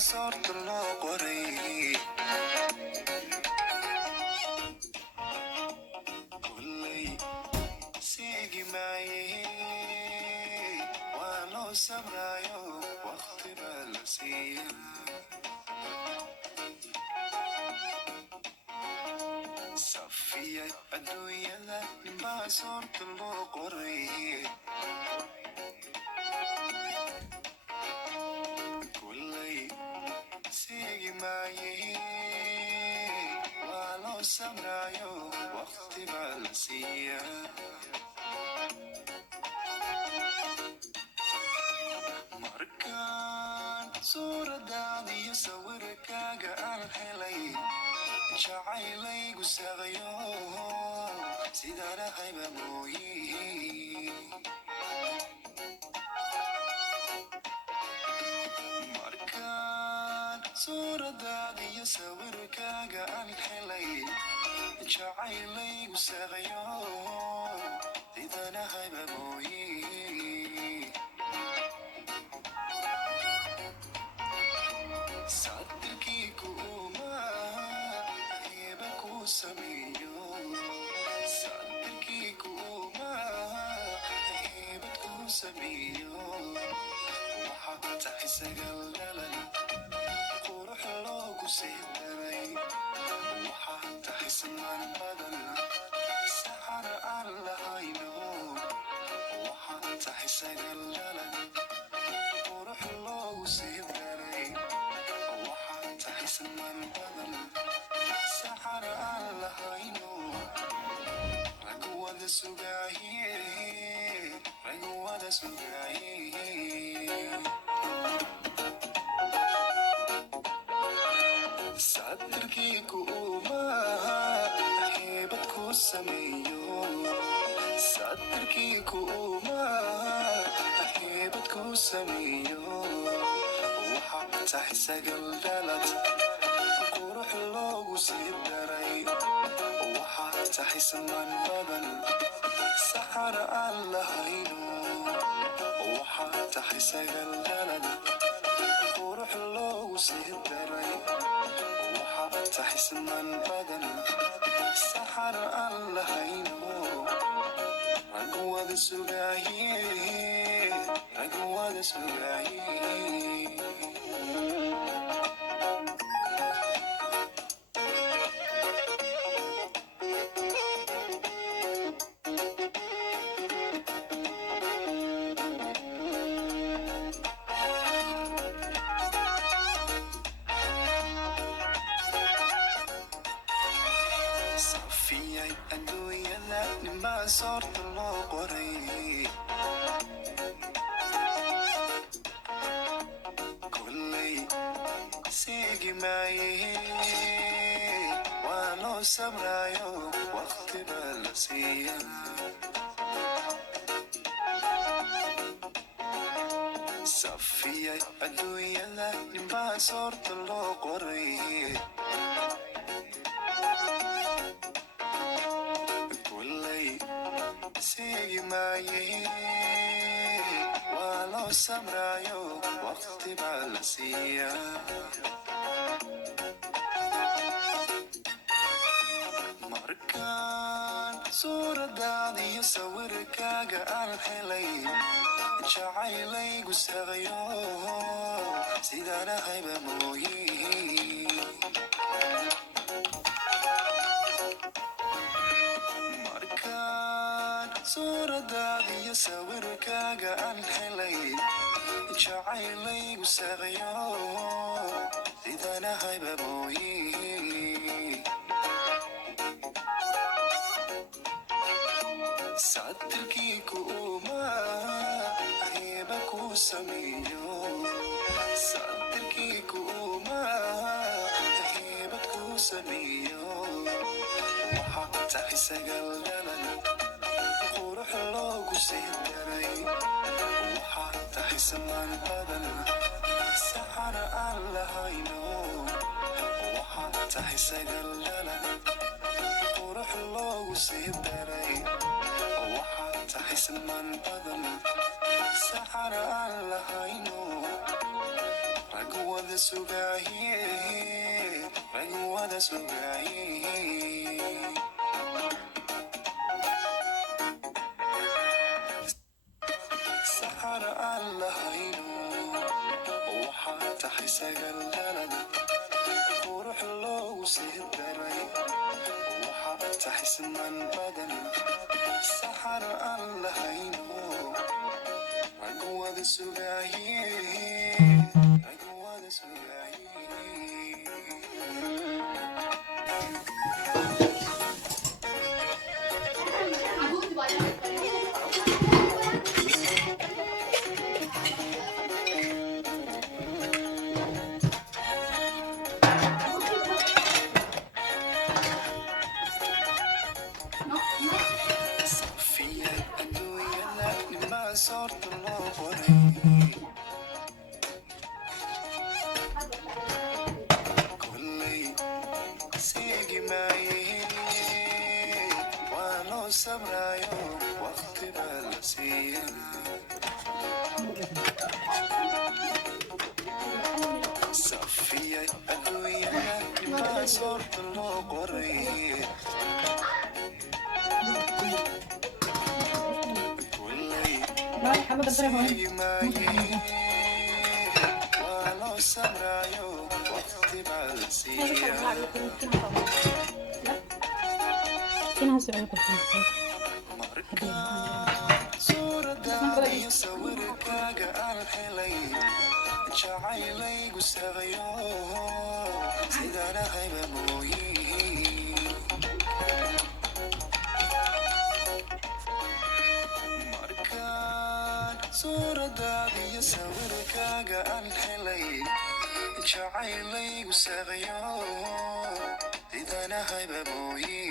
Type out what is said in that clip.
صرت الناقري كلي سيجي معي وانو سمرايو وقت بلسيا صفية الدنيا لما صرت الناقري كلي سيجي معي وانو سمرايو وقت بلسيا suuradaadii iyo sawirkaaga aan helay jacayleygu saqayo sidaan ahayba mooyi markaan suuradaadii iyo sawirkaaga aan helay jacayleygu saqayo sidaan ahayba mooyi قروح لوgu seedaray waxaan tahay samaan badan saxar aan lahayno waxaan tahay sagal dhalan qurux loogu seedaray waxaan tahay samaan badan saxar aan lahayno ragwada sugaaye sadirkiiku uma heebad ku sameeyo sadirkiiku uma heebad ku sameeyo waxaa tahay sagal dhalad qurux loogu sii daray waxaa tahay samaan badan saxar aan lahayno waxaa tahay sagal dhalad qurux loogu sii daray waxaa tahay samaan badan saxar aan lahayno ragwada sugaaye adduunyada ninbaa soorta loo qoray kullay seegi maaye waa loo sabraayo waqti baa la siiya safiya adduunyada ninbaa soorta loo qoray waa loo sabraayo waqti baa la siiya markaan suuradaada iyo sawirkaaga aan helay jacayleygu saqayo sidaan ahayba mooyi suuradaada iyo sawirkaaga aan helay jacayleygu saqayo sidaan ahayba mooyi sadirkiiku uma heeba ku sameeyo sadirkiiku uma heebad ku sameeyo waxaa tahay sagal dhalan qurux loogu sii daray waxaa tahay samaan badan saxar aan lahayno waxaa tahay sagal dhalan qurux loogu sii daray waxaa tahay samaan badan saxar aan lahayno Raguwada sugaye, raguwada sugaye. Sahara allahayno, waxaa tahay sagalhalad, qurux loogu sihdaray, waxaa tahay siman badan. Sahara allahayno, raguwada sugaye, raguwada sugaye. Safiya adduunyada nimaa soorta loo qoray, kollay seegi maaye, waa loo sabraayo waqti baa la siiyaa. Safiya adduunyada nimaa soorta loo qoray, kollay seegi maaye, waa loo sabraayo waqti baa la siiyaa. Suuradaada iyo sawirkaaga aan helay, jacaylaygu saqayo, sidaan ahayba mooyiin. Markaan suuradaada iyo sawirkaaga aan helay, jacaylaygu saqayo, sidaan ahayba mooyiin.